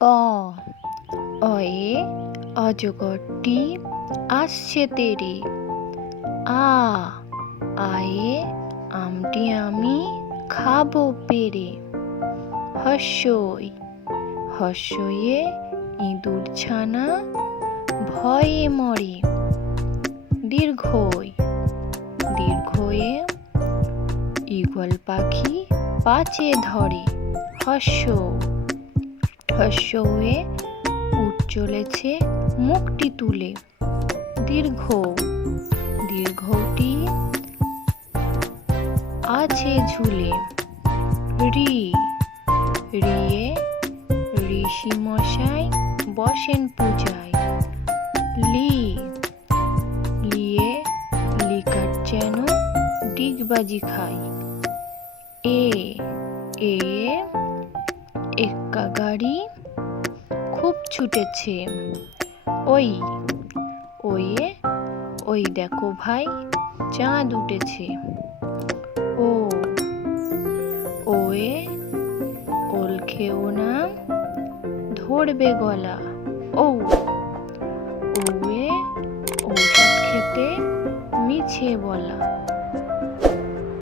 অ অয়ে অজগরটি আসছে তেরে। আ আয়ে আমটি আমি খাবো পেরে। হস্যই হস্যয়ে ইঁদুর ছানা ভয়ে মরে। দীর্ঘই দীর্ঘয়ে ঈগল পাখি পাচে ধরে। হস্য হস্য হয়ে উট চলেছে মুখটি তুলে। দীর্ঘ দীর্ঘটি আছে ঝুলে। রি রিয়ে ঋষি মশাই বসেন পূজায়। লি লিয়ে লিকার যেন ডিগবাজি খায়। এ এ এক্কা গাড়ি খুব ছুটেছে। ওই ওয়ে ওই দেখো ভাই চাঁদ উঠেছে। ও ওয়ে ওল খেও না ধরবে গলা। ও ওয়ে ঔষধ খেতে মিছে বলা।